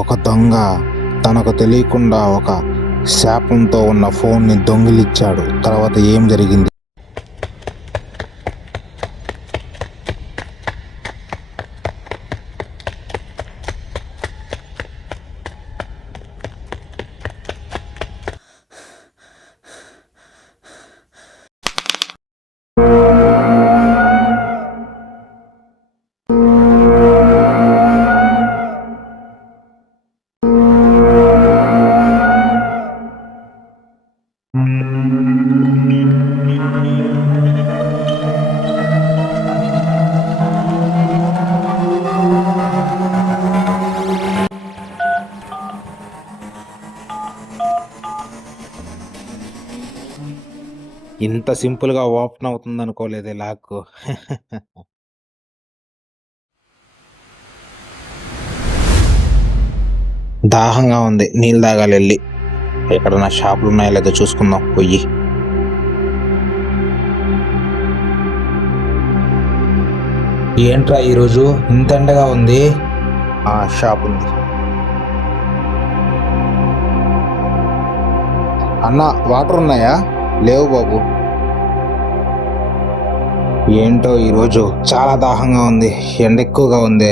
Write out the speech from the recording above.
ఒక దొంగ తనకు తెలియకుండా ఒక శాపంతో ఉన్న ఫోన్ని దొంగిలించాడు. తర్వాత ఏం జరిగింది? ఇంత సింపుల్గా ఓపెన్ అవుతుంది అనుకోలేదే లాక్. దాహంగా ఉంది, నీళ్ళు తాగాలి. వెళ్ళి ఎక్కడన్నా షాపులు ఉన్నాయో లేదో చూసుకుందాం పొయ్యి. ఏంట్రా ఈరోజు ఇంత ఎండగా ఉంది? ఆ షాప్ ఉంది. అన్న వాటర్ ఉన్నాయా? లేవు బాబు. ఏంటో ఈరోజు చాలా దాహంగా ఉంది, ఎండ ఎక్కువగా ఉంది.